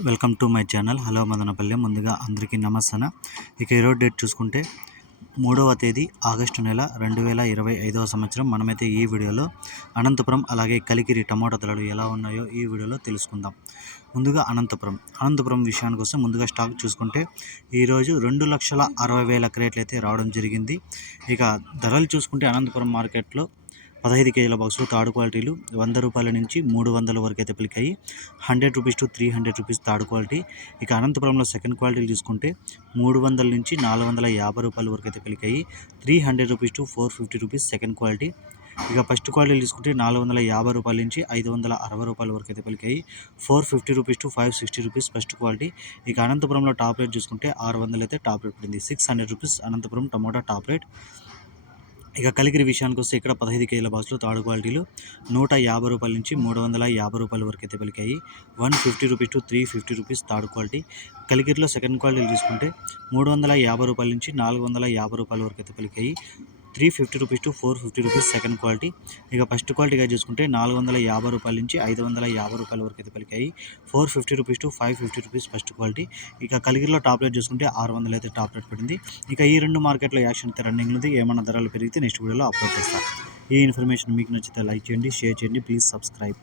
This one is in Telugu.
Welcome to my channel. Hello Madanapalle. ముందుగా అందరికీ నమస్తే ఇక ఈరోజు డేట్ చూసుకుంటే మూడవ తేదీ ఆగస్టు నెల రెండు వేల ఇరవై ఐదవ సంవత్సరం. మనమైతే ఈ వీడియోలో అనంతపురం అలాగే కలికిరి టమాటా ధరలు ఎలా ఉన్నాయో ఈ వీడియోలో తెలుసుకుందాం. ముందుగా అనంతపురం. అనంతపురం విషయానికి వస్తే ముందుగా స్టాక్ చూసుకుంటే ఈరోజు రెండు లక్షల అరవై వేల క్రేట్లు అయితే రావడం జరిగింది. ఇక ధరలు చూసుకుంటే అనంతపురం మార్కెట్లో పదహైదు కేజీల బాక్సులు థర్డ్ క్వాలిటీలు వంద రూపాయల నుంచి మూడు వందల వరకు అయితే పలికాయి. Hundred rupees to three hundred rupees third quality. ఇక అనంతపురంలో సెకండ్ క్వాలిటీలు చూసుకుంటే మూడు వందల నుంచి నాలుగు వందల యాభై రూపాయల వరకు అయితే పలికాయి. Three hundred rupees to four fifty rupees second quality. ఇక ఫస్ట్ క్వాలిటీ తీసుకుంటే నాలుగు వందల యాభై రూపాయల నుంచి ఐదు వందల అరవై రూపాయల వరకు అయితే పలికాయి. Four fifty rupees to five sixty rupees first quality. ఇక అనంతపురంలో టాప్ రేట్ చూసుకుంటే ఆరు వందలు అయితే టాప్ రేట్ పడింది. Six hundred rupees Anantapuram tomato top rate. ఇక కలిగిరి విషయానికి వస్తే ఇక్కడ పదహైదు కేజీల బాక్స్లో థర్డ్ క్వాలిటీలు నూట యాభై రూపాయల నుంచి మూడు వందల యాభై రూపాయల వరకు అయితే పలికాయి. One fifty rupees to three fifty rupees third quality. కలిగిరిలో second క్వాలిటీలు తీసుకుంటే మూడు వందల యాభై రూపాయల నుంచి నాలుగు వందల యాభై రూపాయల వరకు అయితే పలికాయి. Three fifty rupees to four fifty rupees second quality. ఇక ఫస్ట్ క్వాలిటీగా చూసుకుంటే నాలుగు వందల యాభై రూపాయల నుంచి ఐదు వందల యాభై రూపాయల వరకు అయితే పలికాయి. Four fifty rupees to five fifty rupees first quality. ఇక కలిగిరిలో టాప్ రేట్ చూసుకుంటే ఆరు వందలు అయితే టాప్ రేట్ పడింది. ఇక ఈ రెండు మార్కెట్లో యాక్షన్ అయితే రన్నింగ్ ఉంది. ఏమైనా ధరలు పెరిగితే నెక్స్ట్ వీడియోలో అప్లోడ్ చేస్తాను ఈ ఇన్ఫర్మేషన్ మీకు నచ్చితే లైక్ చేయండి షేర్ చేయండి. Please subscribe.